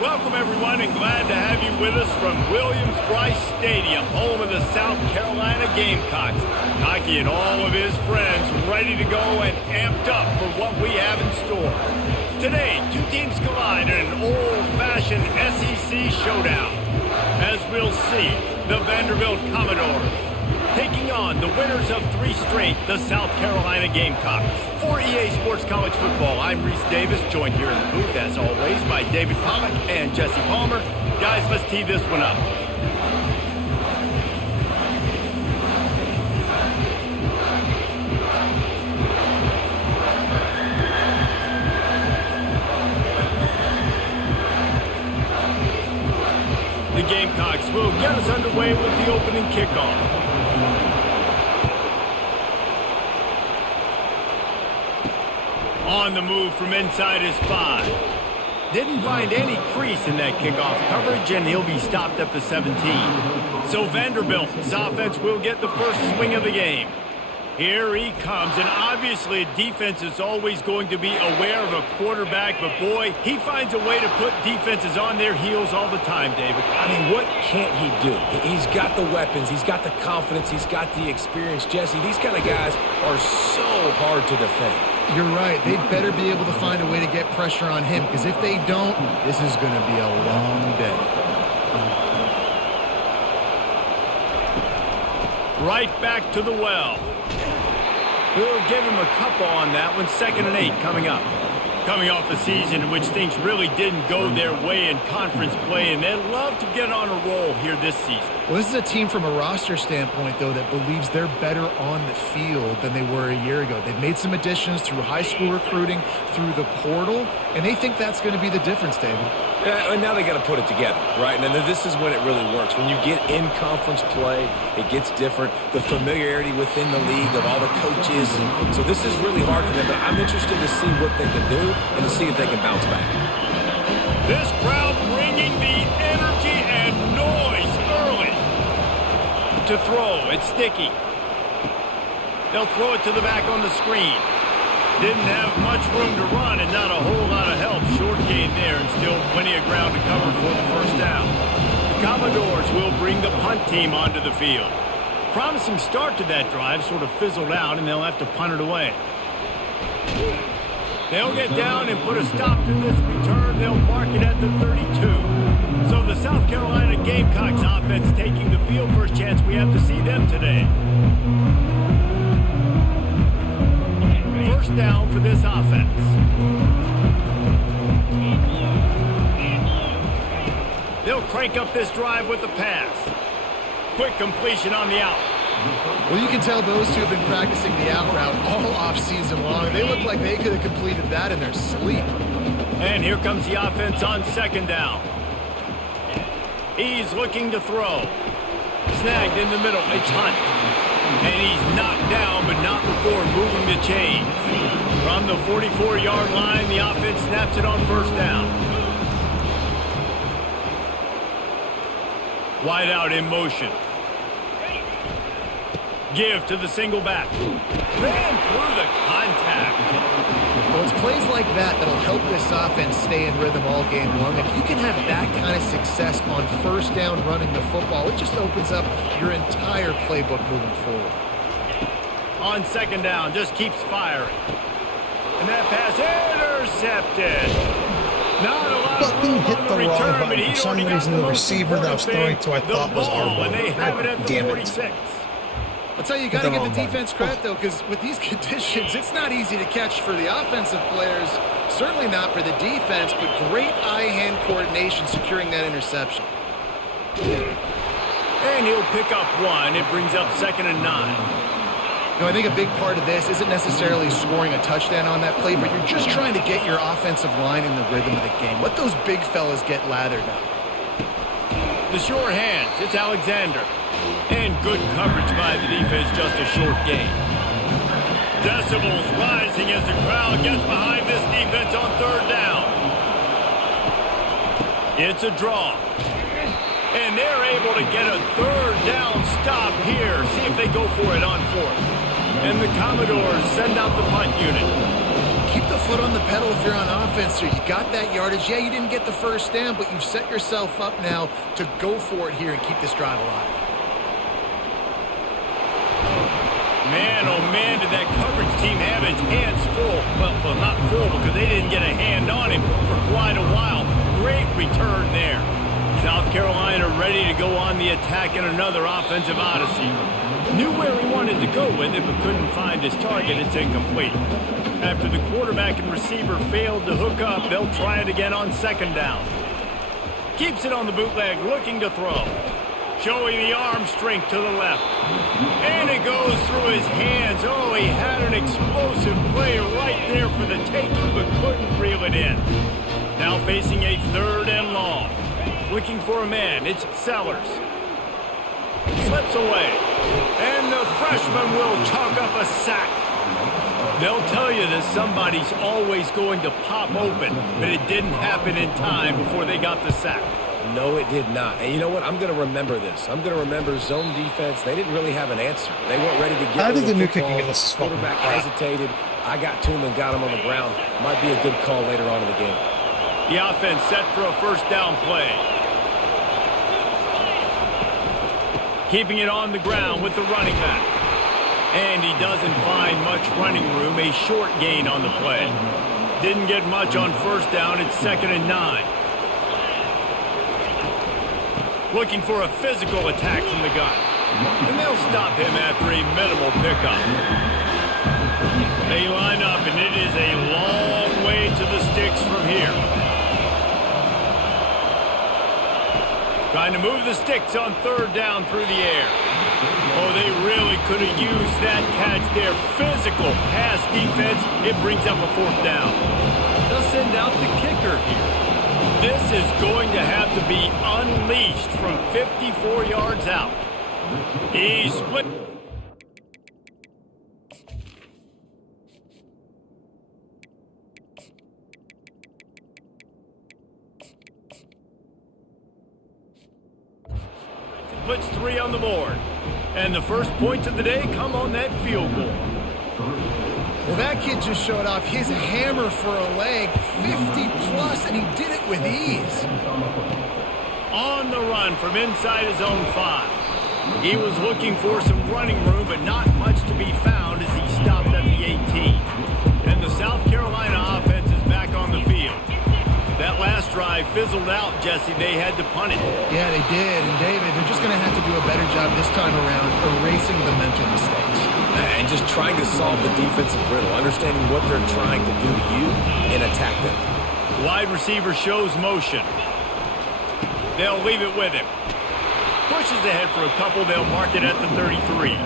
Welcome, everyone, and glad to have you with us from Williams-Brice Stadium, home of the South Carolina Gamecocks. Hockey and all of his friends ready to go and amped up for what we have in store. Today, two teams collide in an old-fashioned SEC showdown. As we'll see, the Vanderbilt Commodores taking on the winners of 3 straight, the South Carolina Gamecocks. For EA Sports College Football, I'm Reese Davis, joined here in the booth, as always, by David Pollack and Jesse Palmer. Guys, let's tee this one up. The Gamecocks will get us underway with the opening kickoff. On the move from inside his 5. Didn't find any crease in that kickoff coverage, and he'll be stopped at the 17. So Vanderbilt's offense will get the first swing of the game. Here he comes, and obviously defense is always going to be aware of a quarterback, but boy, he finds a way to put defenses on their heels all the time, David. I mean, what can't he do? He's got the weapons, he's got the confidence, he's got the experience. Jesse, these kind of guys are so hard to defend. You're right. They'd better be able to find a way to get pressure on him, because if they don't, this is going to be a long day. Right back to the well. We'll give him a couple on that one. 2nd and 8 coming up. Coming off a season in which things really didn't go their way in conference play, and they'd love to get on a roll here this season. Well, this is a team from a roster standpoint, though, that believes they're better on the field than they were a year ago. They've made some additions through high school recruiting, through the portal, and they think that's going to be the difference, David. Yeah, and now they got to put it together, right? And then this is when it really works. When you get in conference play, it gets different. The familiarity within the league of all the coaches. And so this is really hard for them, but I'm interested to see what they can do and to see if they can bounce back. This crowd bringing the energy and noise early. To throw, it's sticky. They'll throw it to the back on the screen. Didn't have much room to run and not a whole lot of help. Short gain there and still plenty of ground to cover for the first down. The Commodores will bring the punt team onto the field. Promising start to that drive, sort of fizzled out, and they'll have to punt it away. They'll get down and put a stop to this return. They'll mark it at the 32. So the South Carolina Gamecocks offense taking the field. First chance we have to see them today. First down for this offense. They'll crank up this drive with the pass. Quick completion on the out. Well, you can tell those two have been practicing the out route all off-season long. They look like they could have completed that in their sleep. And here comes the offense on 2nd down. He's looking to throw. Snagged in the middle. It's Hunt. And he's knocked down, but not before moving the chains. From the 44-yard line, the offense snaps it on 1st down. Wide out in motion. Give to the single back. Ran through the contact. Well, it's plays like that that'll help this offense stay in rhythm all game long. If you can have that kind of success on 1st down running the football, it just opens up your entire playbook moving forward. On 2nd down, just keeps firing. And that pass intercepted. Not a lot of room hit on the the wrong return, but button. he'd For some already got reason, the the most receiver that I was throwing to, I the thought was our ball, and they have it at the Damn it. 46. I'll tell you, you got to give the defense credit, though, because with these conditions, it's not easy to catch for the offensive players. Certainly not for the defense, but great eye-hand coordination securing that interception. And he'll pick up 1. It brings up 2nd and 9. You know, I think a big part of this isn't necessarily scoring a touchdown on that play, but you're just trying to get your offensive line in the rhythm of the game. Let those big fellas get lathered up. The short hands, it's Alexander. And good coverage by the defense, just a short gain. Decibels rising as the crowd gets behind this defense on 3rd down. It's a draw. And they're able to get a 3rd down stop here. See if they go for it on 4th. And the Commodores send out the punt unit. Keep the foot on the pedal if you're on offense here. You got that yardage. Yeah, you didn't get the first down, but you've set yourself up now to go for it here and keep this drive alive. Man, oh man, did that coverage team have its hands full. Well, not full because they didn't get a hand on him for quite a while. Great return there. South Carolina ready to go on the attack in another offensive odyssey. Knew where he wanted to go with it, but couldn't find his target. It's incomplete. After the quarterback and receiver failed to hook up, they'll try it again on second down. Keeps it on the bootleg, looking to throw. Showing the arm strength to the left. And it goes through his hands. Oh, he had an explosive play right there for the taking, but couldn't reel it in. Now facing a third and long. Looking for a man. It's Sellers. Slips away. And the freshman will chalk up a sack. They'll tell you that somebody's always going to pop open, but it didn't happen in time before they got the sack. No, it did not. And you know what? I'm going to remember this. I'm going to remember zone defense. They didn't really have an answer. They weren't ready to get I think the new football. kicking in this is fucking Quarterback crap. hesitated. I got to him and got him on the ground. Might be a good call later on in the game. The offense set for a first down play. Keeping it on the ground with the running back. And he doesn't find much running room. A short gain on the play. Didn't get much on first down. It's 2nd and 9. Looking for a physical attack from the gun. And they'll stop him after a minimal pickup. They line up, and it is a long way to the sticks from here. Trying to move the sticks on third down through the air. Oh, they really could have used that catch there. Physical pass defense. It brings up a fourth down. They'll send out the kicker here. This is going to have to be unleashed from 54 yards out. He split. Puts 3 on the board. And the first points of the day come on that field goal. Well, that kid just showed off his hammer for a leg, 50-plus, and he did it with ease. On the run from inside his own 5. He was looking for some running room, but not much to be found as he stopped at the 18. And the South Carolina offense is back on the field. That last drive fizzled out, Jesse. They had to punt it. Yeah, they did. And, David, they're just going to have to do a better job this time around erasing the mental mistakes. And just trying to solve the defensive riddle, understanding what they're trying to do to you and attack them. Wide receiver shows motion. They'll leave it with him. Pushes ahead for a couple. They'll mark it at the 33.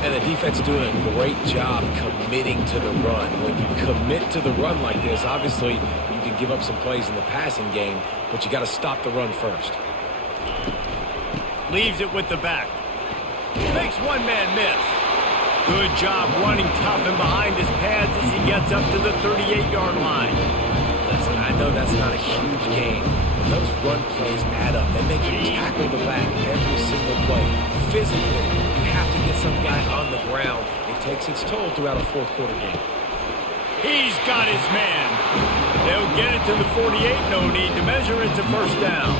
And the defense doing a great job committing to the run. When you commit to the run like this, obviously you can give up some plays in the passing game, but you got to stop the run first. Leaves it with the back. Makes one man miss. Good job running tough and behind his pads as he gets up to the 38-yard line. Listen, I know that's not a huge game, but those run plays add up. They make you tackle the back every single play. Physically, you have to get some guy on the ground. It takes its toll throughout a fourth-quarter game. He's got his man. They'll get it to the 48. No need to measure it to first down.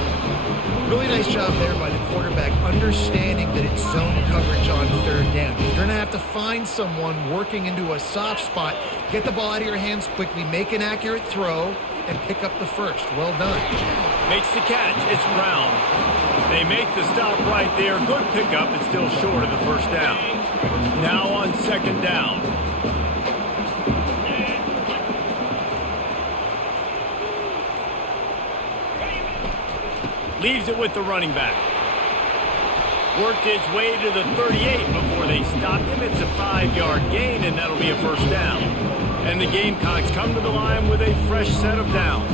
Really nice job there by the quarterback, understanding that it's zone coverage on third down. You're going to have to find someone working into a soft spot, get the ball out of your hands quickly, make an accurate throw, and pick up the first. Well done. Makes the catch. It's Brown. They make the stop right there. Good pickup. It's still short of the first down. Now on second down. Leaves it with the running back. Worked his way to the 38 before they stopped him. It's a 5-yard gain, and that'll be a first down. And the Gamecocks come to the line with a fresh set of downs.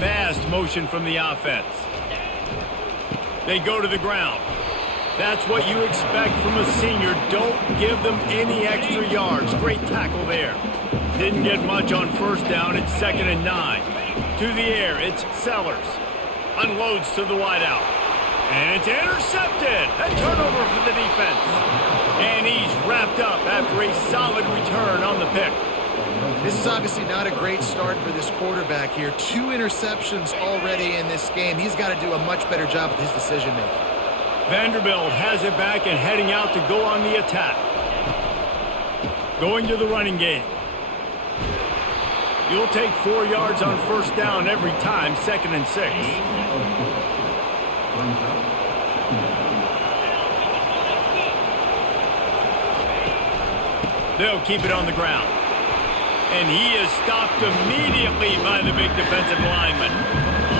Fast motion from the offense. They go to the ground. That's what you expect from a senior. Don't give them any extra yards. Great tackle there. Didn't get much on first down. It's 2nd and 9. To the air, it's Sellers. Unloads to the wideout. And it's intercepted. A turnover for the defense. And he's wrapped up after a solid return on the pick. This is obviously not a great start for this quarterback here. 2 interceptions already in this game. He's got to do a much better job with his decision-making. Vanderbilt has it back and heading out to go on the attack. Going to the running game. You'll take 4 yards on first down every time, 2nd and 6. They'll keep it on the ground. And he is stopped immediately by the big defensive lineman.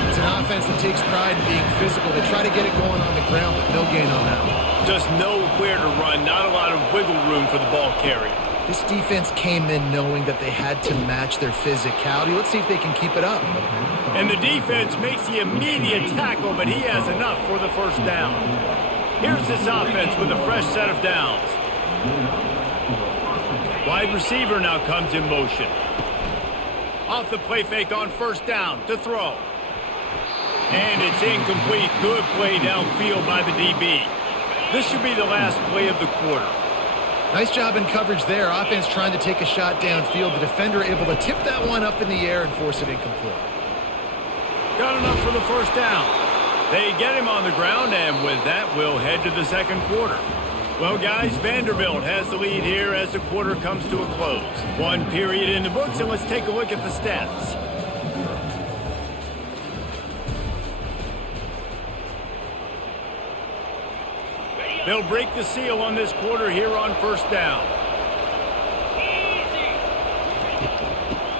It's an offense that takes pride in being physical. They try to get it going on the ground, but no gain on that one. Just nowhere to run, not a lot of wiggle room for the ball carrier. This defense came in knowing that they had to match their physicality. Let's see if they can keep it up. And the defense makes the immediate tackle, but he has enough for the first down. Here's this offense with a fresh set of downs. Wide receiver now comes in motion. Off the play fake on first down to throw. And it's incomplete. Good play downfield by the DB. This should be the last play of the quarter. Nice job in coverage there. Offense trying to take a shot downfield. The defender able to tip that one up in the air and force it incomplete. Got enough for the first down. They get him on the ground, and with that, we'll head to the second quarter. Well, guys, Vanderbilt has the lead here as the quarter comes to a close. 1 period in the books, and let's take a look at the stats. They'll break the seal on this quarter here on first down.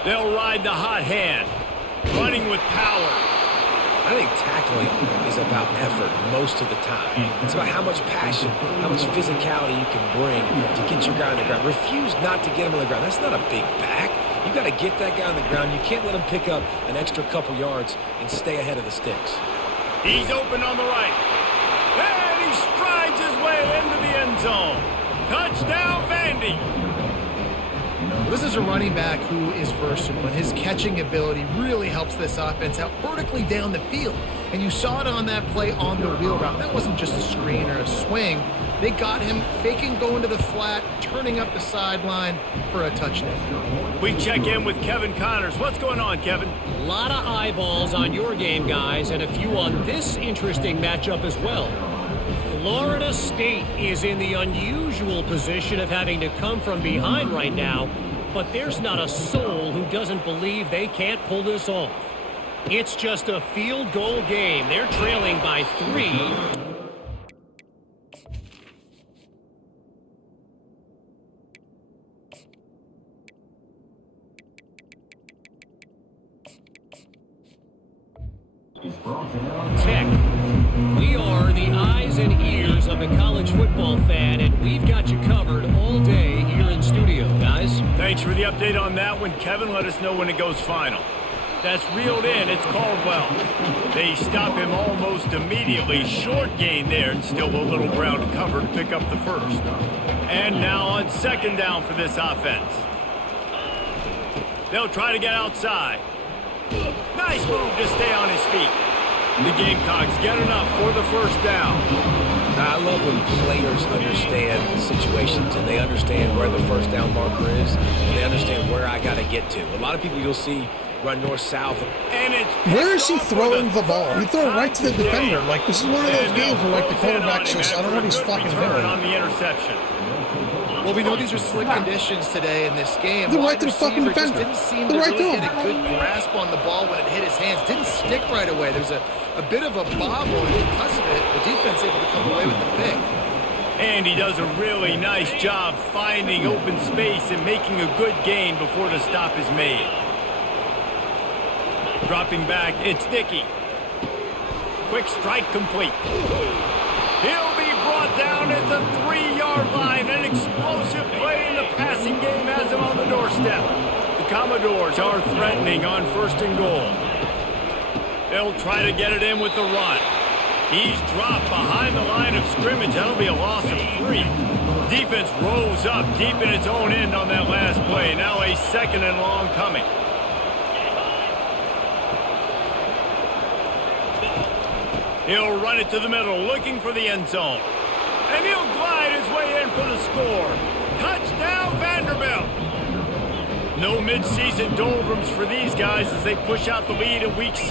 They'll ride the hot hand, running with power. I think tackling is about effort most of the time. It's about how much passion, how much physicality you can bring to get your guy on the ground. Refuse not to get him on the ground. That's not a big back. You got to get that guy on the ground. You can't let him pick up an extra couple yards and stay ahead of the sticks. He's open on the right. And he strides his way into the end zone. Touchdown, Vandy. This is a running back who is versatile, and his catching ability really helps this offense out vertically down the field. And you saw it on that play on the wheel route. That wasn't just a screen or a swing. They got him faking going to the flat, turning up the sideline for a touchdown. We check in with Kevin Connors. What's going on, Kevin? A lot of eyeballs on your game, guys, and a few on this interesting matchup as well. Florida State is in the unusual position of having to come from behind right now, but there's not a soul who doesn't believe they can't pull this off. It's just a field goal game. They're trailing by 3. Tech. We are the eyes and ears of the college football fan, and we've got you covered all day here in studio, guys. Thanks for the update on that one, Kevin. Let us know when it goes final. That's reeled in. It's Caldwell. They stop him almost immediately. Short gain there, and still a little ground to cover to pick up the first. And now on second down for this offense. They'll try to get outside. Nice move to stay on his feet. The Gamecocks get enough for the first down. I love when players understand situations and they understand where the first down marker is and they understand where I got to get to. A lot of people you'll see run north-south. And it's where is he throwing the ball? He threw it right to the defender. Like, this is one of those games where, like, the quarterback's just, I don't know what he's fucking doing. On the interception. Well, we know these are slick conditions today in this game. They're right to the fucking defender. Didn't seem to They're right really to get a good grasp on the ball when it hit his hands. Didn't stick right away. There's a bit of a bobble, and because of it, the defense able to come away with the pick. And he does a really nice job finding open space and making a good gain before the stop is made. Dropping back, it's Dickey. Quick strike complete. He'll be brought down at the 3-yard line. An explosive play in the passing game has him on the doorstep. The Commodores are threatening on 1st and goal. They'll try to get it in with the run. He's dropped behind the line of scrimmage. That'll be a loss of 3. Defense rose up deep in its own end on that last play. Now a 2nd and long coming. He'll run it to the middle, looking for the end zone. And he'll glide his way in for the score. Touchdown, Vanderbilt. No mid-season doldrums for these guys as they push out the lead in Week 6.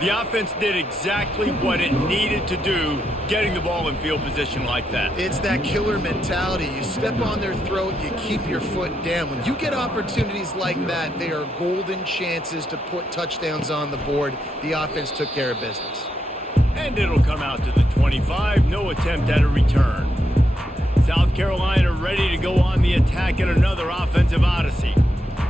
The offense did exactly what it needed to do, getting the ball in field position like that. It's that killer mentality. You step on their throat, you keep your foot down. When you get opportunities like that, they are golden chances to put touchdowns on the board. The offense took care of business. And it'll come out to the 25. No attempt at a return. South Carolina ready to go on the attack in another offensive odyssey.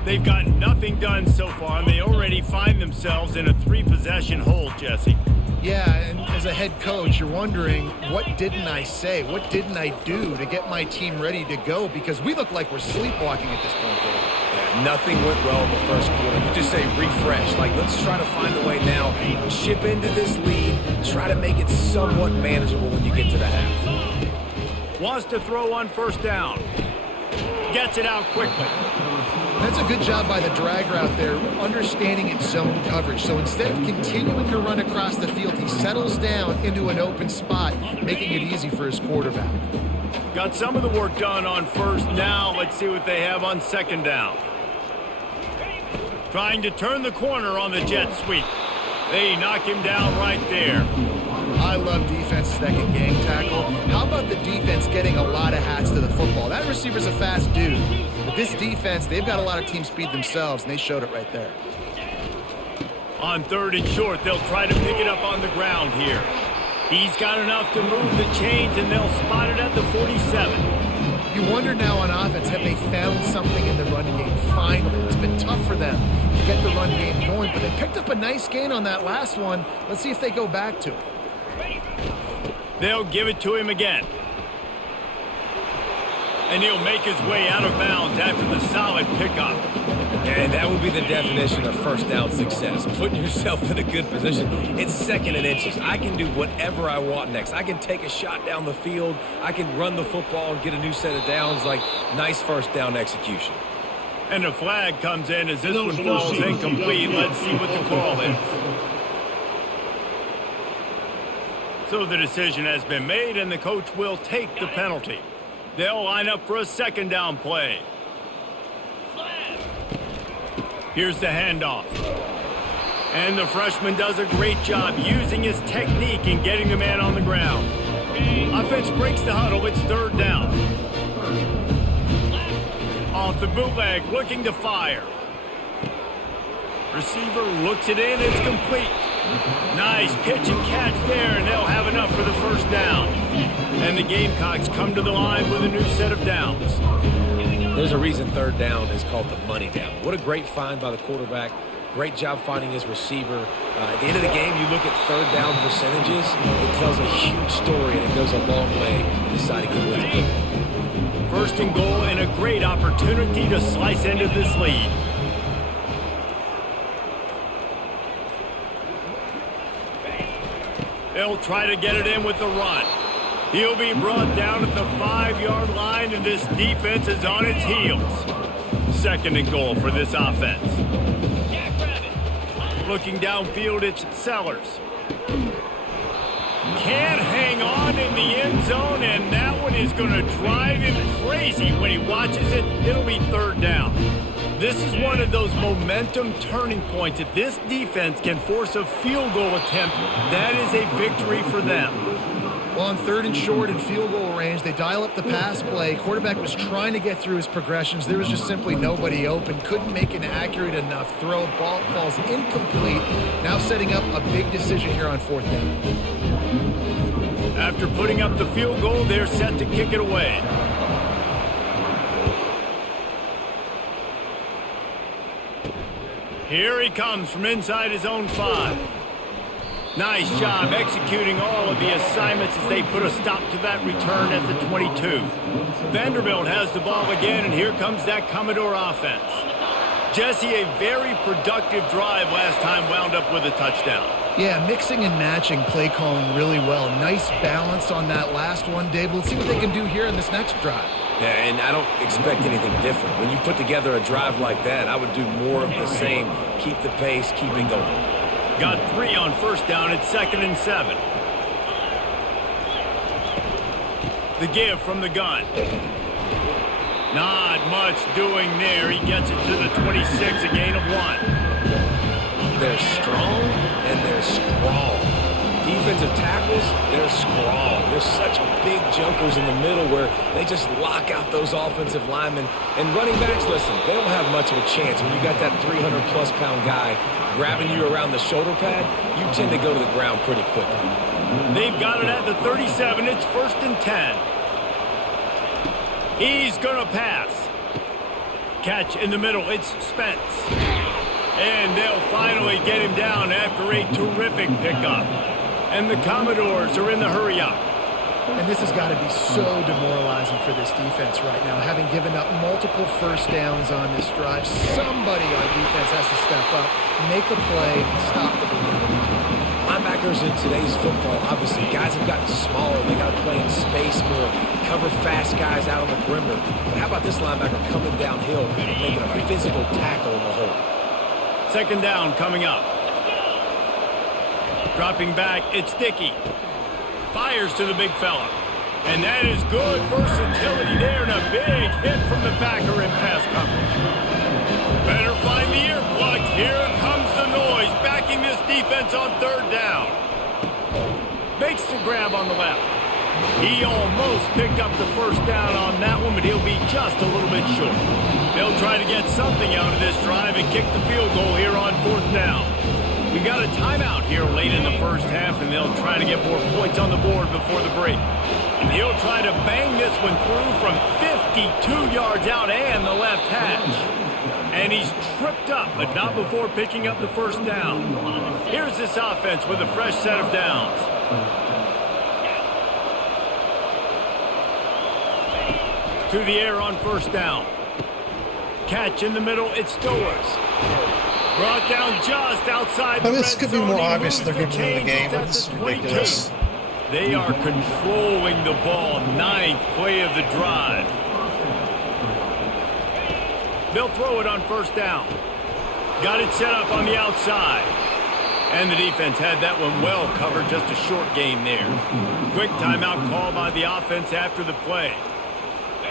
They've got nothing done so far, and they already find themselves in a 3-possession hole, Jesse. Yeah, and as a head coach, you're wondering, what didn't I say? What didn't I do to get my team ready to go? Because we look like we're sleepwalking at this point, Dave. Yeah, nothing went well in the first quarter. You just say refresh. Like, let's try to find a way now. Chip into this lead. Try to make it somewhat manageable when you get to the half. Wants to throw on first down. Gets it out quickly. That's a good job by the drag route there, understanding its zone coverage. So instead of continuing to run across the field, he settles down into an open spot, making it easy for his quarterback. Got some of the work done on first. Now let's see what they have on second down. Trying to turn the corner on the jet sweep. They knock him down right there. I love defenses that can gang tackle. How about the defense getting a lot of hats to the football? That receiver's a fast dude. But this defense, they've got a lot of team speed themselves, and they showed it right there. On third and short, they'll try to pick it up on the ground here. He's got enough to move the chains, and they'll spot it at the 47. You wonder now on offense, have they found something in the run game? Finally, it's been tough for them to get the run game going, but they picked up a nice gain on that last one. Let's see if they go back to it. They'll give it to him again. And he'll make his way out of bounds after the solid pickup. And that would be the definition of first down success. Putting yourself in a good position. It's second and inches. I can do whatever I want next. I can take a shot down the field. I can run the football and get a new set of downs. Like, nice first down execution. And a flag comes in as this one falls incomplete. Let's see what the call is. So the decision has been made, and the coach will take the penalty. They'll line up for a second down play. Here's the handoff. And the freshman does a great job using his technique and getting the man on the ground. Offense breaks the huddle. It's third down. Off the bootleg, looking to fire. Receiver looks it in. It's complete. Nice pitch and catch there, and they'll have enough for the first down. And the Gamecocks come to the line with a new set of downs. There's a reason third down is called the money down. What a great find by the quarterback. Great job finding his receiver. At the end of the game, you look at third down percentages. It tells a huge story, and it goes a long way in deciding who wins the football. First and goal, and a great opportunity to slice into this lead. They'll try to get it in with the run. He'll be brought down at the 5-yard line, and this defense is on its heels. Second and goal for this offense. Looking downfield, it's Sellers. Can't hang on in the end zone, and that one is going to drive him crazy when he watches it. It'll be third down. This is one of those momentum turning points. If this defense can force a field goal attempt, that is a victory for them. Well, on third and short and field goal range, they dial up the pass play. Quarterback was trying to get through his progressions. There was just simply nobody open. Couldn't make an accurate enough throw. Ball falls incomplete. Now setting up a big decision here on fourth down. After putting up the field goal, they're set to kick it away. Here he comes from inside his own 5. Nice job executing all of the assignments as they put a stop to that return at the 22. Vanderbilt has the ball again, and here comes that Commodore offense. Jesse, a very productive drive last time, wound up with a touchdown. Yeah, mixing and matching play calling really well. Nice balance on that last one, Dave. Let's see what they can do here in this next drive. Yeah, and I don't expect anything different. When you put together a drive like that, I would do more of the same. Keep the pace, keep it going. Got 3 on first down at 2nd and 7. The give from the gun. Not much doing there. He gets it to the 26, a gain of 1. They're strong and they're strong. Defensive tackles, they're strong. There's such big jumpers in the middle where they just lock out those offensive linemen. And running backs, listen, they don't have much of a chance. When you got that 300-plus pound guy grabbing you around the shoulder pad, you tend to go to the ground pretty quickly. They've got it at the 37. It's 1st and 10. He's going to pass. Catch in the middle. It's Spence. And they'll finally get him down after a terrific pickup. And the Commodores are in the hurry-up. And this has got to be so demoralizing for this defense right now, having given up multiple first downs on this drive. Somebody on defense has to step up, make a play, and stop the bleeding. Linebackers in today's football, obviously, guys have gotten smaller. They got to play in space more, cover fast guys out on the perimeter. But how about this linebacker coming downhill and making a physical tackle in the hole? 2nd down coming up. Dropping back, it's Dickey. Fires to the big fella. And that is good versatility there, and a big hit from the backer in pass coverage. Better find the earplugs. Here comes the noise, backing this defense on 3rd down. Makes the grab on the left. He almost picked up the 1st down on that one, but he'll be just a little bit short. They'll try to get something out of this drive and kick the field goal here on 4th down. We got a timeout here late in the 1st half, and they'll try to get more points on the board before the break. And he'll try to bang this one through from 52 yards out and the left hash. And he's tripped up, but not before picking up the 1st down. Here's this offense with a fresh set of downs. To the air on 1st down. Catch in the middle, it's Stowers. Brought down just outside the This red could be zone. more He obvious moves they're giving him the chains. game, It's but at this is the 22. ridiculous. They are controlling the ball. 9th play of the drive. They'll throw it on 1st down. Got it set up on the outside. And the defense had that one well covered. Just a short game there. Quick timeout call by the offense after the play.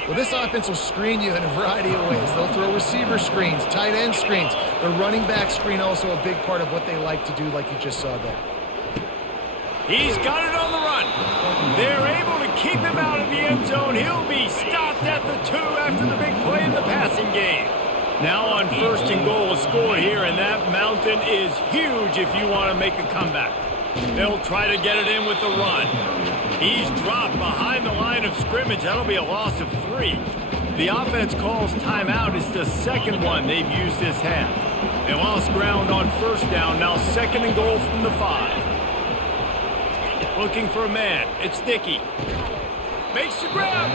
Well, this offense will screen you in a variety of ways. They'll throw receiver screens, tight end screens. The running back screen also a big part of what they like to do, like you just saw there. He's got it on the run. They're able to keep him out of the end zone. He'll be stopped at the 2 after the big play in the passing game. Now on 1st and goal, a score here, and that mountain is huge if you want to make a comeback. They'll try to get it in with the run. He's dropped behind the line of scrimmage. That'll be a loss of 3. The offense calls timeout. It's the 2nd one they've used this half. They lost ground on 1st down. Now 2nd and goal from the 5. Looking for a man. It's Dickey. Makes the grab.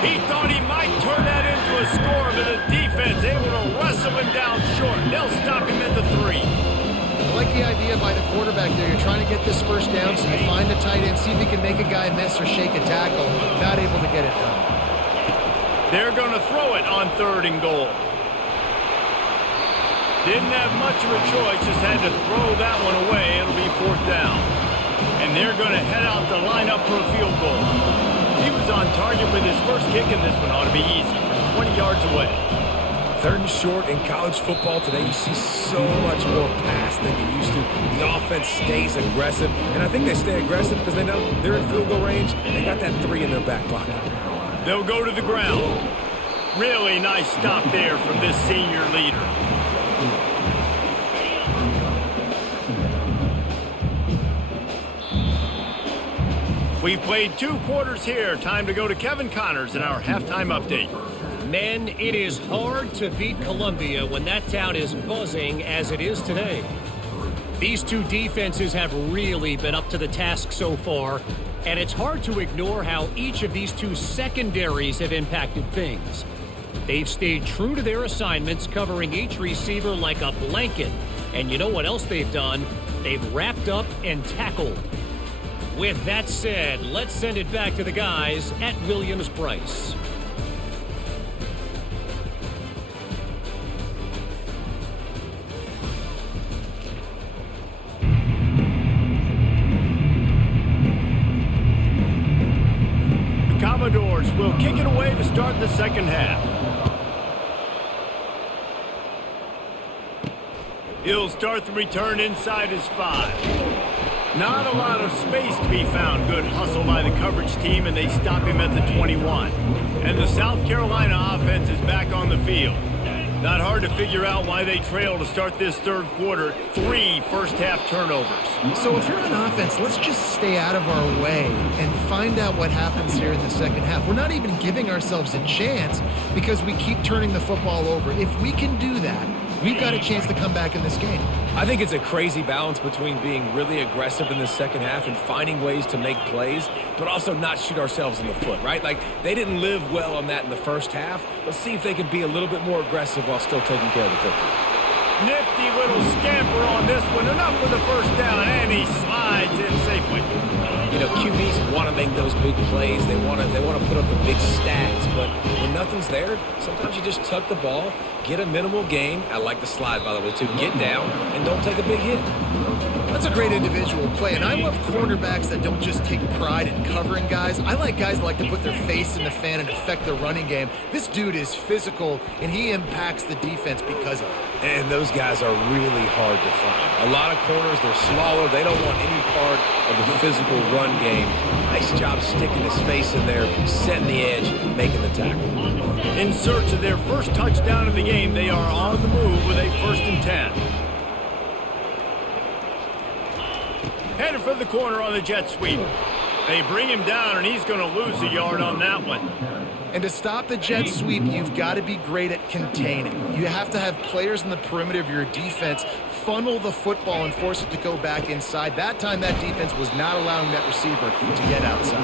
He thought he might turn that into a score, but the defense able to wrestle him down short. They'll stop him at the 3. I like the idea by the quarterback there. You're trying to get this 1st down, so you find the tight end, see if he can make a guy miss or shake a tackle. Not able to get it done. They're going to throw it on 3rd and goal. Didn't have much of a choice, just had to throw that one away. It'll be 4th down. And they're going to head out to line up for a field goal. He was on target with his first kick, and this one ought to be easy from 20 yards away. 3rd and short in college football today, you see so much more pass than you used to. The offense stays aggressive, and I think they stay aggressive because they know they're in field goal range. They got that 3 in their back pocket. They'll go to the ground. Really nice stop there from this senior leader. We've played 2 quarters here. Time to go to Kevin Connors in our halftime update. Men, it is hard to beat Columbia when that town is buzzing as it is today. These 2 defenses have really been up to the task so far, and it's hard to ignore how each of these 2 secondaries have impacted things. They've stayed true to their assignments, covering each receiver like a blanket. And you know what else they've done? They've wrapped up and tackled. With that said, let's send it back to the guys at Williams-Brice. The Commodores will kick it away to start the 2nd half. He'll start the return inside his 5. Not a lot of space to be found. Good hustle by the coverage team, and they stop him at the 21. And the South Carolina offense is back on the field. Not hard to figure out why they trail to start this third quarter. 3 first-half turnovers. So if you're on offense, let's just stay out of our way and find out what happens here in the second half. We're not even giving ourselves a chance because we keep turning the football over. If we can do that, we've got a chance to come back in this game. I think it's a crazy balance between being really aggressive in the second half and finding ways to make plays, but also not shoot ourselves in the foot, right? Like, they didn't live well on that in the first half. Let's see if they can be a little bit more aggressive while still taking care of the football. Nifty little scamper on this one. Enough for the first down, and he slides in safely. You know, QBs want to make those big plays. They want to put up the big stats, but when nothing's there, sometimes you just tuck the ball, get a minimal gain. I like the slide, by the way, too. Get down and don't take a big hit. That's a great individual play, and I love cornerbacks that don't just take pride in covering guys. I like guys that like to put their face in the fan and affect the running game. This dude is physical, and he impacts the defense because of it. And those guys are really hard to find. A lot of corners, they're smaller. They don't want any part of the physical run game. Nice job sticking his face in there, setting the edge, making the tackle. In search of their first touchdown of the game, they are on the move with a 1st and 10. Headed for the corner on the jet sweep. They bring him down, and he's going to lose a yard on that one. And to stop the jet sweep, you've got to be great at containing. You have to have players in the perimeter of your defense funnel the football and force it to go back inside. That time, that defense was not allowing that receiver to get outside.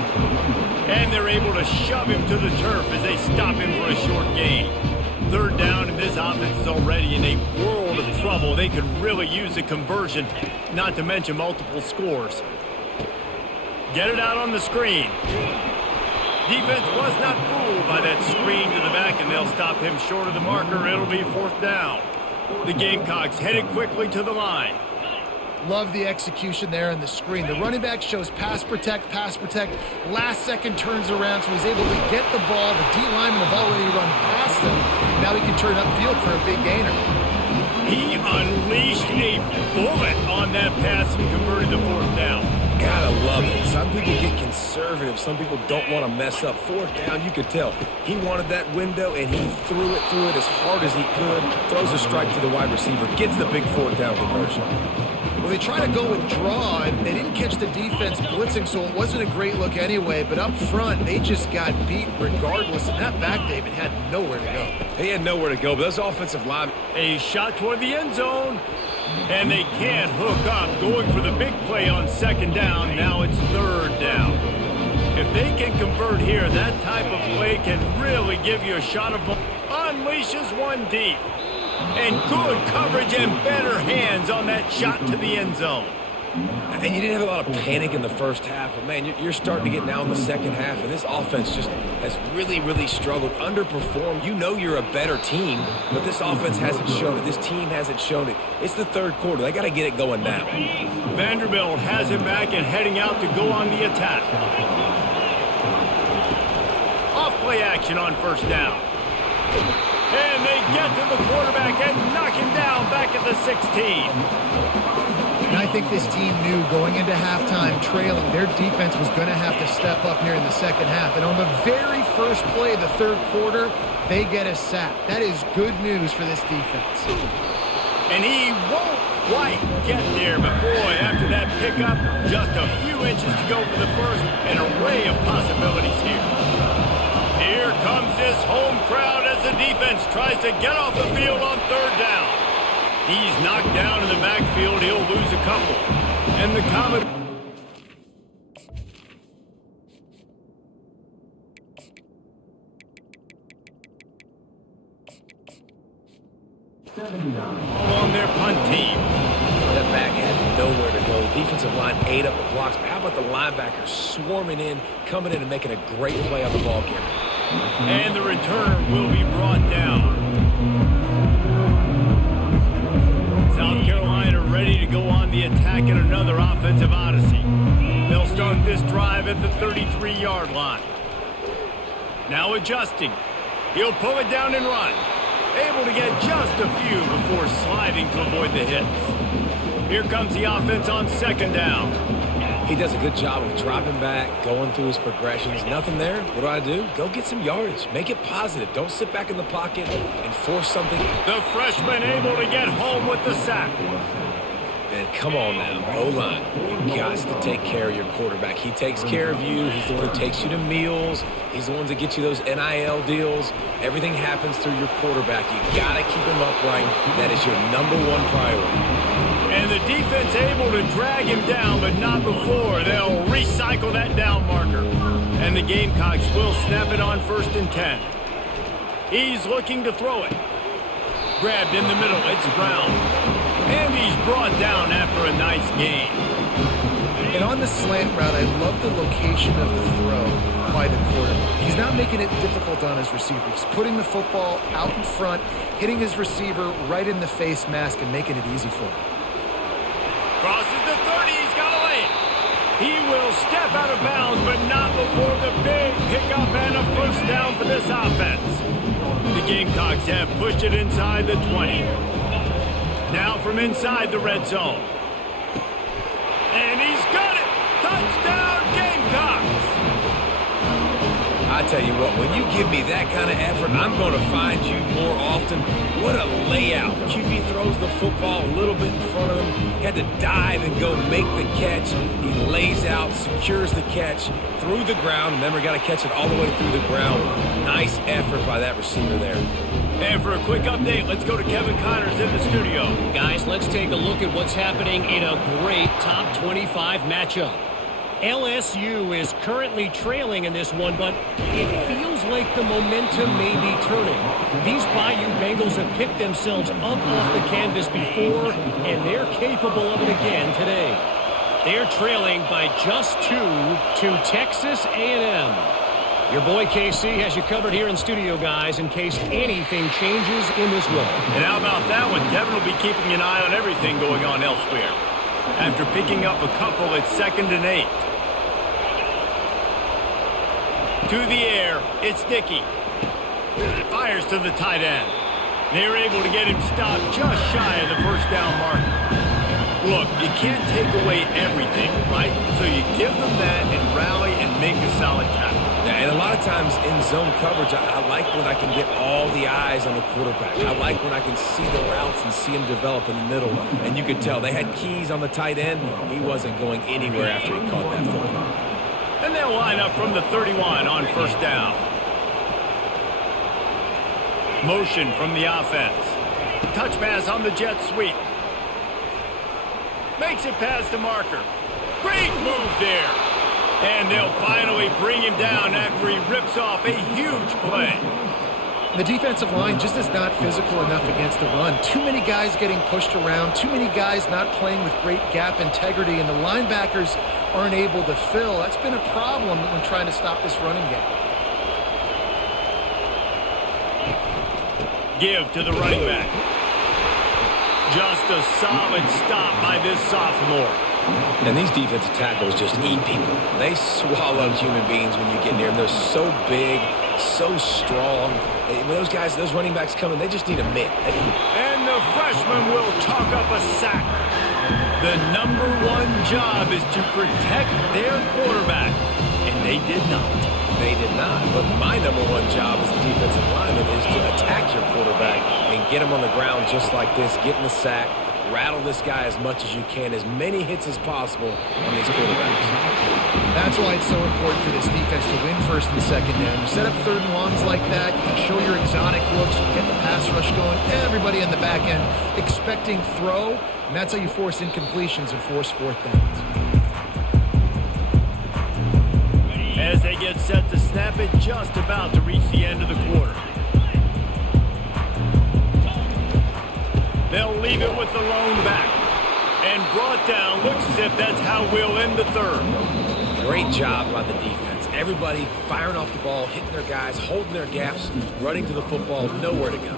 And they're able to shove him to the turf as they stop him for a short gain. 3rd down, and this offense is already in a world of trouble. They could really use a conversion, not to mention multiple scores. Get it out on the screen. Defense was not fooled by that screen to the back, and they'll stop him short of the marker. It'll be 4th down. The Gamecocks headed quickly to the line. Love the execution there on the screen. The running back shows pass protect. Last second turns around, so he's able to get the ball. The D lineman have already run past him. Now he can turn upfield for a big gainer. He unleashed a bullet on that pass and converted the 4th down. Gotta love it. Some people get conservative. Some people don't want to mess up. 4th down, you could tell. He wanted that window, and he threw it as hard as he could. Throws a strike to the wide receiver. Gets the big 4th down conversion. Well, they tried to go with draw, and they didn't catch the defense blitzing, so it wasn't a great look anyway. But up front, they just got beat regardless, and that back David had nowhere to go. He had nowhere to go, but those offensive linemen... A shot toward the end zone, and they can't hook up. Going for the big play on 2nd down. Now it's 3rd down. If they can convert here, that type of play can really give you a shot of... Unleashes one deep. And good coverage and better hands on that shot to the end zone. And you didn't have a lot of panic in the first half, but man, you're starting to get now in the second half, and this offense just has really struggled, underperformed. You know you're a better team, but this offense hasn't shown it. This team hasn't shown it. It's the 3rd quarter. They got to get it going now. Vanderbilt has it back and heading out to go on the attack. Off play action on 1st down. And they get to the quarterback and knock him down back at the 16. And I think this team knew going into halftime trailing, their defense was going to have to step up here in the second half. And on the very first play of the 3rd quarter, they get a sack. That is good news for this defense. And he won't quite get there, but boy, after that pickup, just a few inches to go for the first. An array of possibilities here. Here comes this home crowd as the defense tries to get off the field on 3rd down. He's knocked down in the backfield. He'll lose a couple. And the Commodores... on their punt team. That back had nowhere to go. The defensive line ate up the blocks. But how about the linebackers swarming in, coming in and making a great play on the ball carrier? And the returner will be brought down. South Carolina ready to go on the attack in another offensive odyssey. They'll start this drive at the 33-yard line. Now adjusting. He'll pull it down and run. Able to get just just a few before sliding to avoid the hits. Here comes the offense on second down. He does a good job of dropping back, going through his progressions. Nothing there. What do? Go get some yardage. Make it positive. Don't sit back in the pocket and force something. The freshman able to get home with the sack. And come on now, O-line. You got to take care of your quarterback. He takes care of you. He's the one who takes you to meals. He's the one that gets you those NIL deals. Everything happens through your quarterback. You got to keep him upright. That is your #1 priority. And the defense able to drag him down, but not before. They'll recycle that down marker. And the Gamecocks will snap it on 1st and 10. He's looking to throw it. Grabbed in the middle. It's Brown. And he's brought down after a nice gain. And on the slant route, I love the location of the throw by the quarterback. He's not making it difficult on his receiver. He's putting the football out in front, hitting his receiver right in the face mask and making it easy for him. Crosses the 30. He's got to lay it. He will step out of bounds, but not before the big pickup and a first down for this offense. The Gamecocks have pushed it inside the 20. Now from inside the red zone. And he's got it. Touchdown, Gamecocks. I tell you what, when you give me that kind of effort, I'm going to find you more often. What a layout. QB throws the football a little bit in front of him. He had to dive and go make the catch. He lays out, secures the catch through the ground. Remember, got to catch it all the way through the ground. Nice effort by that receiver there. And for a quick update, let's go to Kevin Connors in the studio. Guys, let's take a look at what's happening in a great top 25 matchup. LSU is currently trailing in this one, but it feels like the momentum may be turning. These Bayou Bengals have picked themselves up off the canvas before, and they're capable of it again today. They're trailing by just 2 to Texas A&M. Your boy KC has you covered here in studio, guys, in case anything changes in this one. And how about that one? Devin will be keeping an eye on everything going on elsewhere. After picking up a couple at 2nd and 8. To the air, it's Dickey. Fires to the tight end. They're able to get him stopped just shy of the first down marker. Look, you can't take away everything, right? So you give them that and rally and make a solid tackle. Yeah, and a lot of times in zone coverage, I like when I can get all the eyes on the quarterback. I like when I can see the routes and see him develop in the middle. And you could tell they had keys on the tight end. He wasn't going anywhere after he caught that football. And they'll line up from the 31 on first down. Motion from the offense. Touch pass on the jet sweep. Makes it past the marker. Great move there. And they'll finally bring him down after he rips off a huge play. The defensive line just is not physical enough against the run. Too many guys getting pushed around, too many guys not playing with great gap integrity, and the linebackers aren't able to fill. That's been a problem when trying to stop this running game. Give to the running back. Just a solid stop by this sophomore. And these defensive tackles just eat people. They swallow human beings when you get near them. They're so big, so strong. When those guys, those running backs come in, they just need a mitt. And the freshman will chalk up a sack. The #1 job is to protect their quarterback. And they did not. They did not. But my #1 job as a defensive lineman is to attack your quarterback and get him on the ground just like this, get in the sack, rattle this guy as much as you can, as many hits as possible on these quarterbacks. That's why it's so important for this defense to win 1st and 2nd down. You set up 3rd and longs like that, you can show your exotic looks, you get the pass rush going, everybody in the back end expecting throw, and that's how you force incompletions and force 4th downs. As they get set to snap it, just about to reach the end of the quarter. They'll leave it with the lone back. And brought down. Looks as if that's how we'll end the 3rd. Great job by the defense. Everybody firing off the ball, hitting their guys, holding their gaps, running to the football, nowhere to go.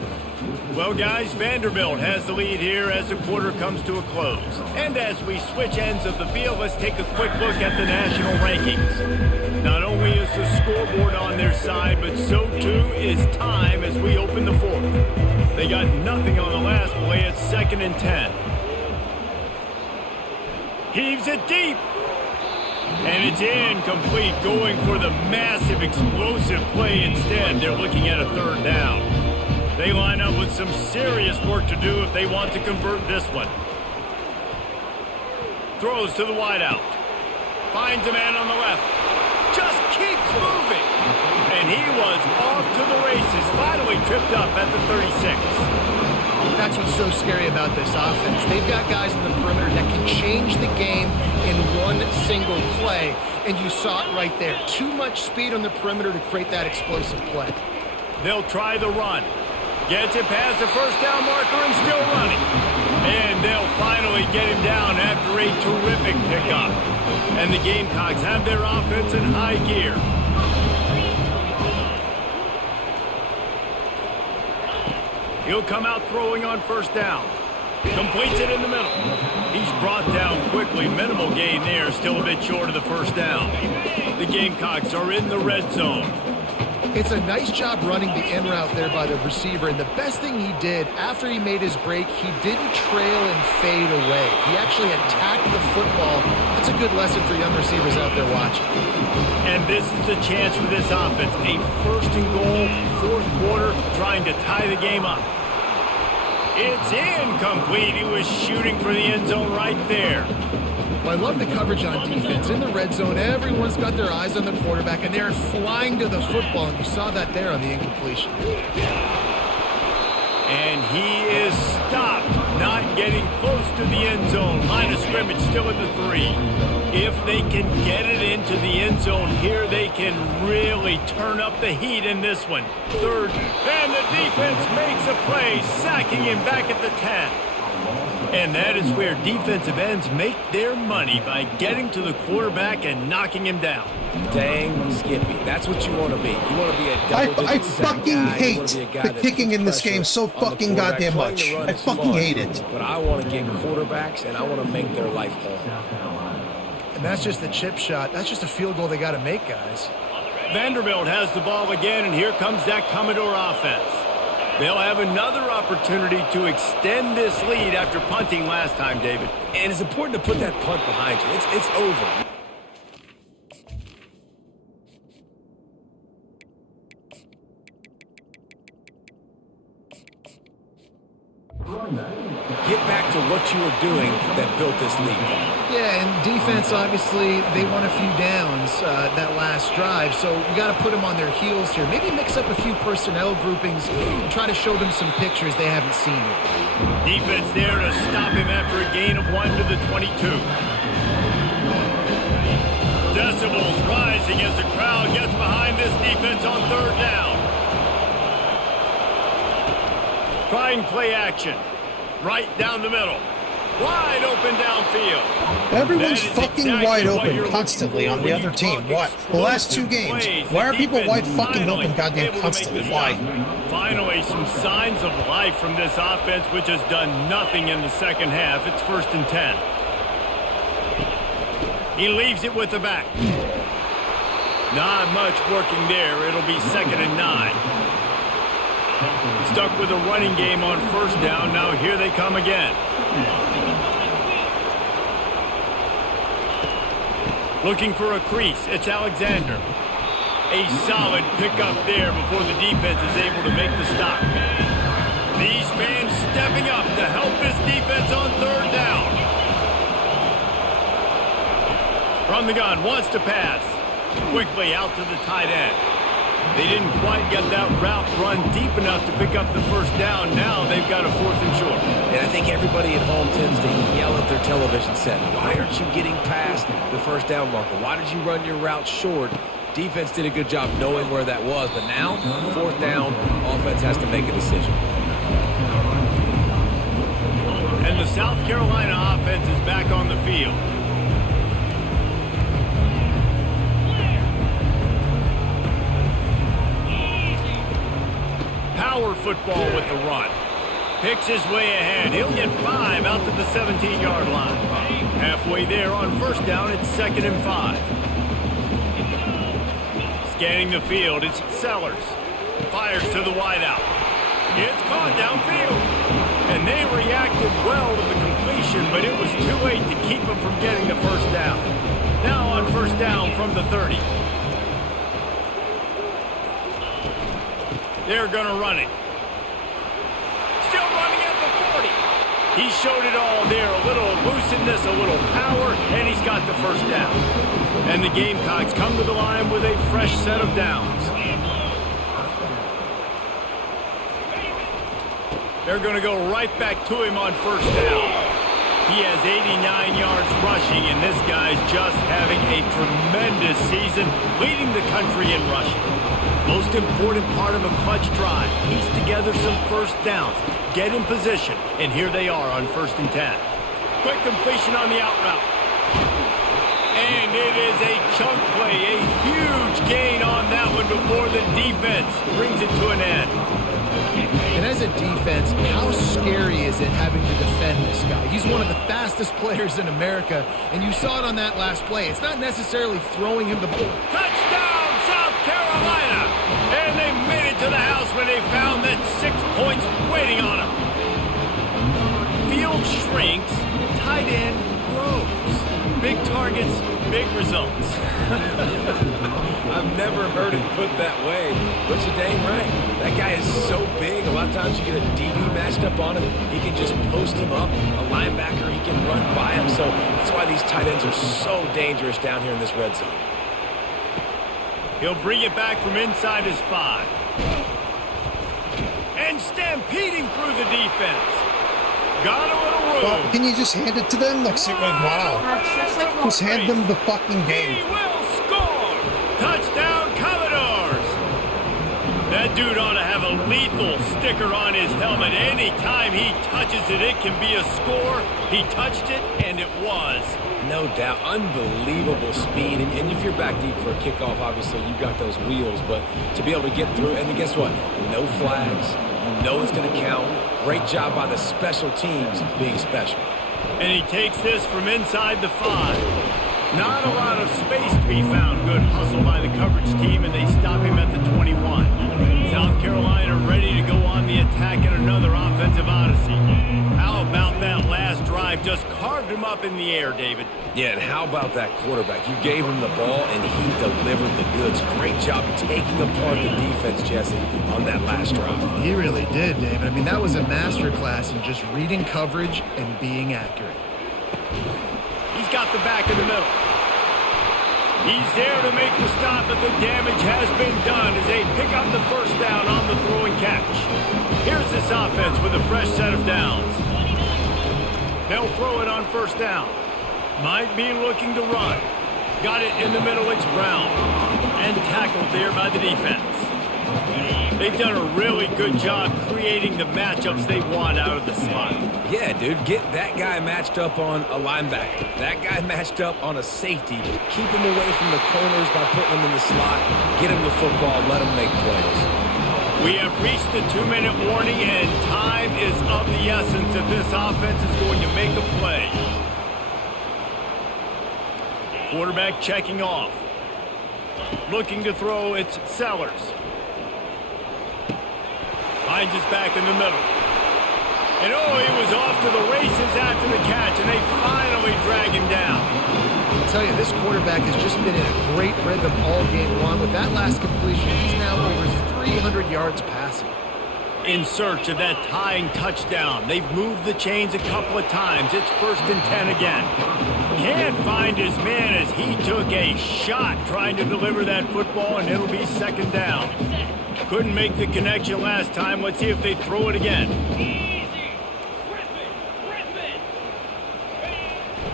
Well, guys, Vanderbilt has the lead here as the quarter comes to a close. And as we switch ends of the field, let's take a quick look at the national rankings. Not only is the scoreboard on their side, but so too is time as we open the fourth. They got nothing on the last play at 2nd and 10. Heaves it deep. And it's incomplete, going for the massive explosive play instead. They're looking at a 3rd down. They line up with some serious work to do if they want to convert this one. Throws to the wideout. Finds a man on the left. Just keeps moving. And he was off to the races. Finally tripped up at the 36. That's what's so scary about this offense. They've got guys in the perimeter that can change the game in one single play. And you saw it right there. Too much speed on the perimeter to create that explosive play. They'll try the run. Gets it past the 1st down marker and still running. And they'll finally get him down after a terrific pickup. And the Gamecocks have their offense in high gear. He'll come out throwing on 1st down. Completes it in the middle. He's brought down quickly. Minimal gain there. Still a bit short of the 1st down. The Gamecocks are in the red zone. It's a nice job running the in route there by the receiver, and the best thing he did after he made his break, he didn't trail and fade away. He actually attacked the football. That's a good lesson for young receivers out there watching. And this is the chance for this offense. A 1st and goal, 4th quarter, trying to tie the game up. It's incomplete. He was shooting for the end zone right there. Well, I love the coverage on defense. In the red zone, everyone's got their eyes on the quarterback, and they're flying to the football, and you saw that there on the incompletion. And he is stopped, not getting close to the end zone. Line of scrimmage still at the 3. If they can get it into the end zone here, they can really turn up the heat in this one. 3rd, and the defense makes a play, sacking him back at the 10. And that is where defensive ends make their money, by getting to the quarterback and knocking him down. Dang, Skippy. That's what you want to be. You want to be a I fucking hate the kicking in this game so fucking goddamn much. I fucking hate it. But I want to get quarterbacks, and I want to make their life hard. And that's just a chip shot. That's just a field goal they got to make, guys. Vanderbilt has the ball again, and here comes that Commodore offense. They'll have another opportunity to extend this lead after punting last time, David. And it's important to put that punt behind you. It's over. Get back to what you were doing that built this lead. Yeah, and defense, obviously, they won a few downs that last drive, so you got to put them on their heels here. Maybe mix up a few personnel groupings and try to show them some pictures they haven't seen yet. Defense there to stop him after a gain of 1 to the 22. Decibels rising as the crowd gets behind this defense on 3rd down. Trying play action. Right down the middle. Wide open downfield. Everyone's fucking wide open constantly on the other team. What? The last 2 games. Why are people wide fucking open goddamn constantly? Why? Finally, some signs of life from this offense, which has done nothing in the second half. It's 1st and 10. He leaves it with the back. Not much working there. It'll be 2nd and 9. Stuck with a running game on 1st down. Now here they come again. Looking for a crease. It's Alexander. A solid pickup there before the defense is able to make the stop. These fans stepping up to help this defense on 3rd down. From the gun, wants to pass. Quickly out to the tight end. They didn't quite get that route run deep enough to pick up the 1st down. Now they've got a 4th and short. And I think everybody at home tends to yell at their television set. Why aren't you getting past the 1st down marker? Why did you run your route short? Defense did a good job knowing where that was. But now, 4th down, offense has to make a decision. And the South Carolina offense is back on the field. Power football with the run. Picks his way ahead. He'll get 5 out to the 17-yard line. Halfway there on first down, it's 2nd and 5. Scanning the field, it's Sellers. Fires to the wideout. It's caught downfield. And they reacted well to the completion, but it was too late to keep them from getting the first down. Now on first down from the 30. They're going to run it. Still running at the 40. He showed it all there. A little elusiveness, a little power, and he's got the first down. And the Gamecocks come to the line with a fresh set of downs. They're going to go right back to him on first down. He has 89 yards rushing, and this guy's just having a tremendous season, leading the country in rushing. Most important part of a clutch drive, piece together some first downs, get in position, and here they are on 1st and 10. Quick completion on the out route. And it is a chunk play, a huge gain on that one before the defense brings it to an end. And as a defense, how scary is it having to defend this guy? He's one of the fastest players in America, and you saw it on that last play. It's not necessarily throwing him the ball. Touchdown, South Carolina! And they made it to the house when they found that 6 points waiting on them. Field shrinks, tight end grows. Big targets, big results. I've never heard it put that way, but you're dang right. That guy is so big. A lot of times you get a DB matched up on him. He can just post him up. A linebacker, he can run by him. So that's why these tight ends are so dangerous down here in this red zone. He'll bring it back from inside his 5. And stampeding through the defense. Got a little room. Well, can you just hand it to them? Like, wow. Just hand them the fucking game. He will score. Touchdown, Commodores. That dude ought to have a lethal sticker on his helmet. Anytime he touches it, it can be a score. He touched it, and it was. No doubt. Unbelievable speed. And if you're back deep for a kickoff, obviously you've got those wheels. But to be able to get through, and guess what? No flags. You know it's going to count. Great job by the special teams being special. And he takes this from inside the 5. Not a lot of space to be found. Good hustle by the coverage team, and they stop him at the 21. South Carolina ready to go on the attack in another offensive odyssey. How about that last drive? Just carved him up in the air, David. Yeah, and how about that quarterback? You gave him the ball, and he delivered the goods. Great job taking apart the defense, Jesse, on that last drive. He really did, David. I mean, that was a masterclass in just reading coverage and being accurate. He's got the back in the middle. He's there to make the stop, but the damage has been done as they pick up the first down on the throw and catch. Here's this offense with a fresh set of downs. They'll throw it on first down. Might be looking to run. Got it in the middle, it's Brown. And tackled there by the defense. They've done a really good job creating the matchups they want out of the slot. Yeah, dude, get that guy matched up on a linebacker. That guy matched up on a safety. Keep him away from the corners by putting him in the slot. Get him the football, let him make plays. We have reached the 2-minute warning, and time is of the essence if this offense is going to make a play. Quarterback checking off. Looking to throw, it's Sellers. Finds his back in the middle. And oh, he was off to the races after the catch, and they finally drag him down. I'll tell you, this quarterback has just been in a great rhythm all game long. With that last completion, he's now over 300 yards passing. In search of that tying touchdown. They've moved the chains a couple of times. It's 1st and 10 again. Can't find his man as he took a shot trying to deliver that football, and it'll be 2nd down. Couldn't make the connection last time. Let's see if they throw it again.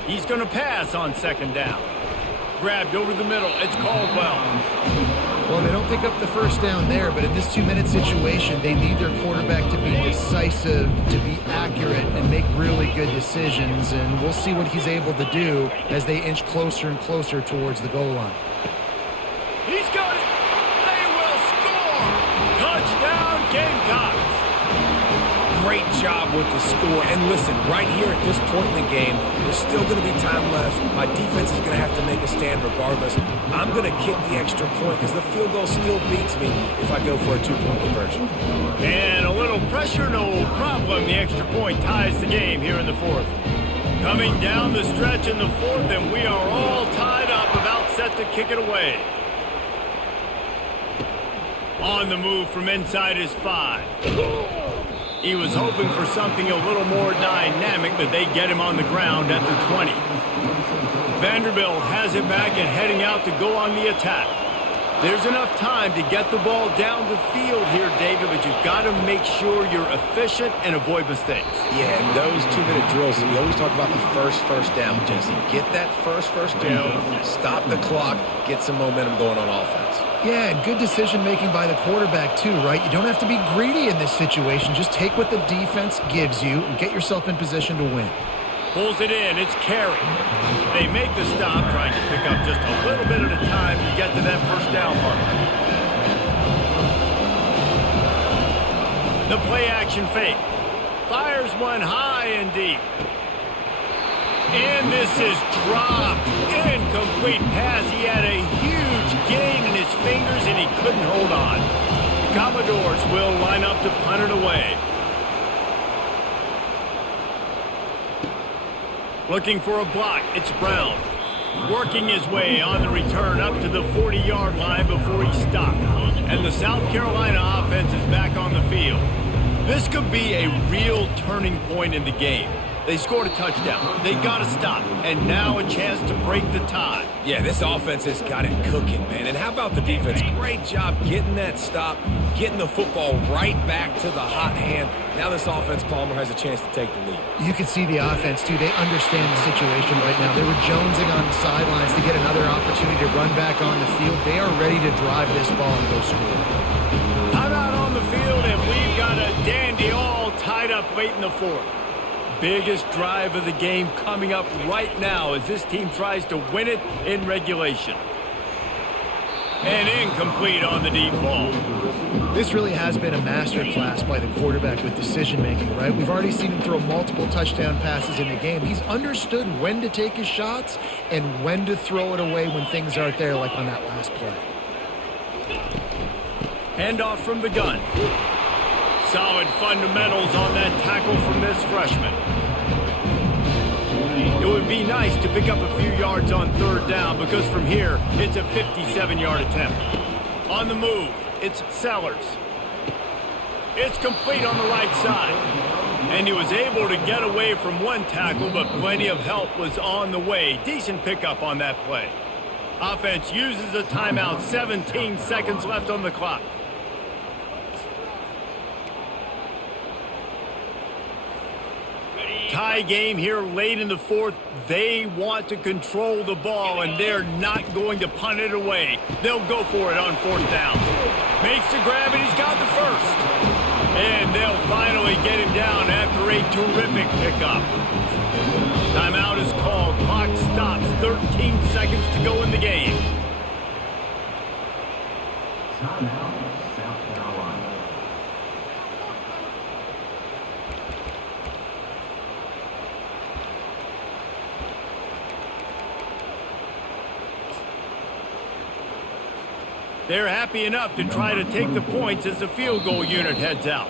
He's going to pass on 2nd down. Grabbed over the middle. It's Caldwell. Well, they don't pick up the first down there, but in this 2-minute situation, they need their quarterback to be decisive, to be accurate, and make really good decisions. And we'll see what he's able to do as they inch closer and closer towards the goal line. He's got it. They will score. Touchdown, Gamecocks. great job with the score. And listen, right here at this point in the game, there's still going to be time left. My defense is going to have to make a stand regardless. I'm going to kick the extra point because the field goal still beats me if I go for a two-point conversion. And a little pressure, no problem. The extra point ties the game here in the fourth. Coming down the stretch in the fourth, and we are all tied up, about set to kick it away. On the move from inside his 5. He was hoping for something a little more dynamic, but they get him on the ground at the 20. Vanderbilt has it back and heading out to go on the attack. There's enough time to get the ball down the field here, David, but you've got to make sure you're efficient and avoid mistakes. Yeah, and those 2-minute drills, we always talk about the first down, Jesse. Get that first down, stop the clock, get some momentum going on offense. Yeah, and good decision-making by the quarterback, too, right? You don't have to be greedy in this situation. Just take what the defense gives you and get yourself in position to win. Pulls it in. It's Carey. They make the stop, trying to pick up just a little bit at a time to get to that first down mark. The play-action fake. Fires one high and deep. And this is dropped. Incomplete pass. He had a huge gain in his fingers, and he couldn't hold on. The Commodores will line up to punt it away. Looking for a block. It's Brown. Working his way on the return up to the 40-yard line before he stopped. And the South Carolina offense is back on the field. This could be a real turning point in the game. They scored a touchdown. They got to stop. And now a chance to break the tie. Yeah, this offense has got it cooking, man. And how about the defense? Great job getting that stop, getting the football right back to the hot hand. Now this offense, Palmer, has a chance to take the lead. You can see the offense, too. They understand the situation right now. They were jonesing on the sidelines to get another opportunity to run back on the field. They are ready to drive this ball and go score. Timeout on the field, and we've got a dandy all tied up late in the fourth. Biggest drive of the game coming up right now as this team tries to win it in regulation. And incomplete on the deep ball. This really has been a masterclass by the quarterback with decision-making, right? We've already seen him throw multiple touchdown passes in the game. He's understood when to take his shots and when to throw it away when things aren't there, like on that last play. Handoff from the gun. Solid fundamentals on that tackle from this freshman. It would be nice to pick up a few yards on third down because from here, it's a 57-yard attempt. On the move, it's Sellers. It's complete on the right side. And he was able to get away from one tackle, but plenty of help was on the way. Decent pickup on that play. Offense uses a timeout, 17 seconds left on the clock. Tie game here late in the fourth. They want to control the ball, and they're not going to punt it away. They'll go for it on fourth down. Makes the grab, and he's got the first. And they'll finally get him down after a terrific pickup. Timeout is called. Clock stops. 13 seconds to go in the game. Timeout, South Carolina. They're happy enough to try to take the points as the field goal unit heads out.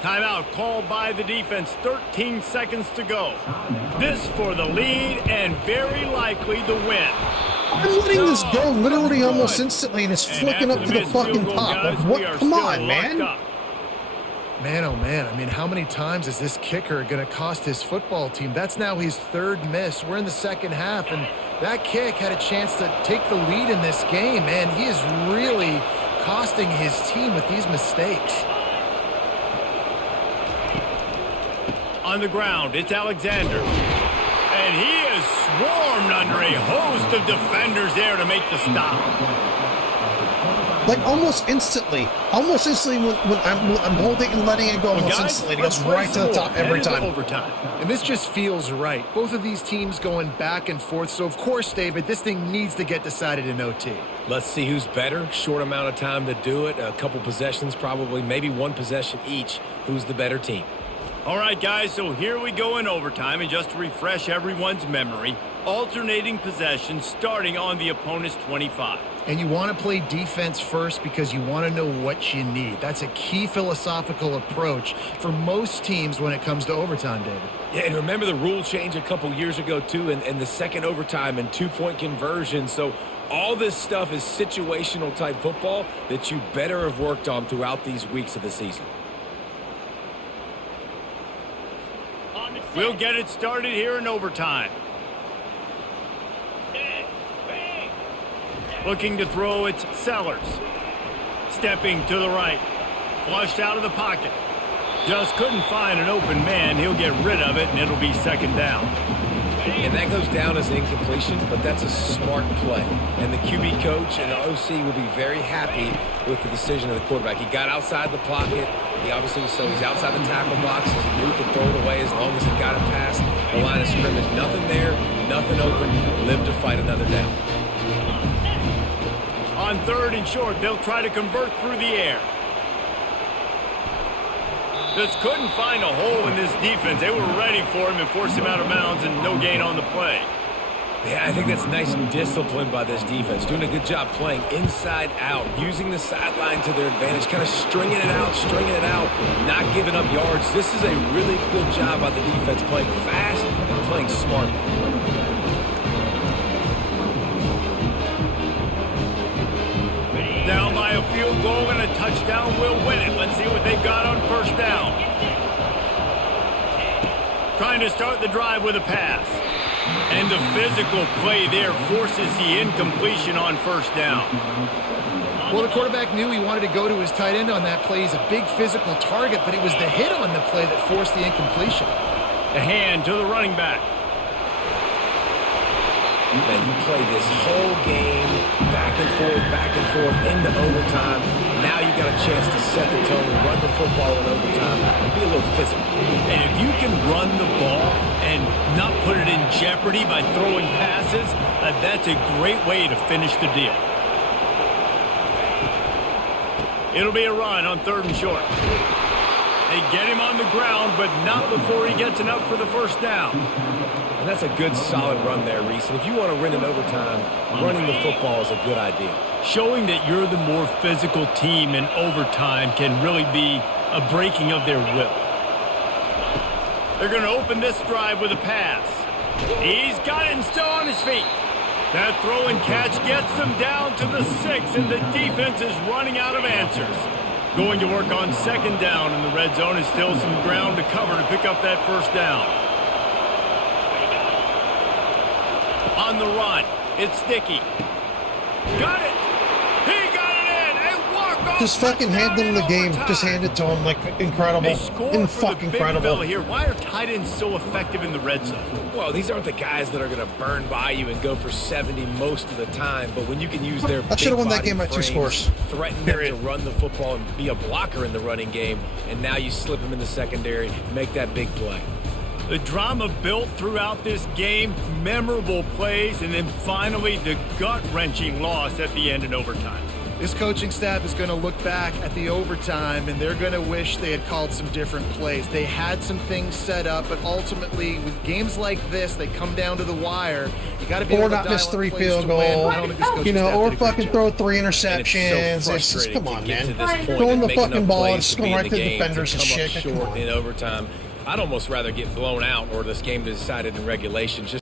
Timeout called by the defense. 13 seconds to go. This for the lead and very likely the win. I'm letting this go literally almost instantly, and it's flicking up to the fucking top. Like, what? Come on, man. Man, oh man, I mean, how many times is this kicker going to cost his football team? That's now his third miss. We're in the second half, and that kick had a chance to take the lead in this game, man. He is really costing his team with these mistakes. On the ground, it's Alexander. And he is swarmed under a host of defenders there to make the stop. Like almost instantly when I'm holding and letting it go, almost instantly, it goes right to the top every time. And this just feels right. Both of these teams going back and forth. So, of course, David, this thing needs to get decided in OT. Let's see who's better. Short amount of time to do it. A couple possessions probably, maybe one possession each. Who's the better team? All right, guys, so here we go in overtime, and just to refresh everyone's memory, alternating possession starting on the opponent's 25. And you want to play defense first because you want to know what you need. That's a key philosophical approach for most teams when it comes to overtime, David. Yeah, and remember the rule change a couple years ago, too, and the second overtime and two-point conversion. So all this stuff is situational type football that you better have worked on throughout these weeks of the season. We'll get it started here in overtime. Looking to throw, it's Sellers. Stepping to the right. Flushed out of the pocket. Just couldn't find an open man. He'll get rid of it, and it'll be second down. And that goes down as an incompletion, but that's a smart play. And the QB coach and the OC will be very happy with the decision of the quarterback. He got outside the pocket. He obviously, so he's outside the tackle box. He knew he could throw it away as long as he got it past the line of scrimmage. Nothing there, nothing open. Live to fight another down. On third and short, they'll try to convert through the air. Just couldn't find a hole in this defense. They were ready for him and forced him out of bounds, and no gain on the play. Yeah, I think that's nice discipline by this defense. Doing a good job playing inside out, using the sideline to their advantage, kind of stringing it out, not giving up yards. This is a really good job by the defense, playing fast and playing smart. Down by a field goal and a touchdown will win it. Let's see what they've got on first down. Trying to start the drive with a pass. And the physical play there forces the incompletion on first down. Well, the quarterback knew he wanted to go to his tight end on that play. He's a big physical target, but it was the hit on the play that forced the incompletion. The hand to the running back. And you play this whole game back and forth into overtime. Now you got a chance to set the tone, run the football in overtime, and be a little physical. And if you can run the ball and not put it in jeopardy by throwing passes, that's a great way to finish the deal. It'll be a run on third and short. They get him on the ground, but not before he gets enough for the first down. And that's a good, solid run there, Reese. And if you want to win in overtime, running the football is a good idea. Showing that you're the more physical team in overtime can really be a breaking of their will. They're going to open this drive with a pass. He's got it and still on his feet. That throw and catch gets them down to the 6, and the defense is running out of answers. Going to work on second down in the red zone is still some ground to cover to pick up that first down. On the run, it's Sticky. Got it! He got it in! A walk-off! Just fucking hand them the game. Just hand it to them. Like, incredible. They scored And for fucking the big incredible. fella here. Why are tight ends so effective in the red zone? Well, these aren't the guys that are going to burn by you and go for 70 most of the time, but when you can use their I should have won that big game by body 2 frames, scores. threaten them to run the football and be a blocker in the running game, and now you slip them in the secondary, make that big play. The drama built throughout this game, memorable plays, and then finally the gut-wrenching loss at the end in overtime. This coaching staff is going to look back at the overtime, and they're going to wish they had called some different plays. They had some things set up, but ultimately, with games like this, they come down to the wire. You got to be able Or to not dial miss up 3 plays field to win. goals. I don't think this coaching You know, staff or did a great fucking job. throw 3 And it's so interceptions. It's just, frustrating come to on, get to man. this point Throwing and the make fucking enough ball and plays just to going be in right the through the game to defenders and come up shit. Come short on. in overtime. I'd almost rather get blown out or this game decided in regulation just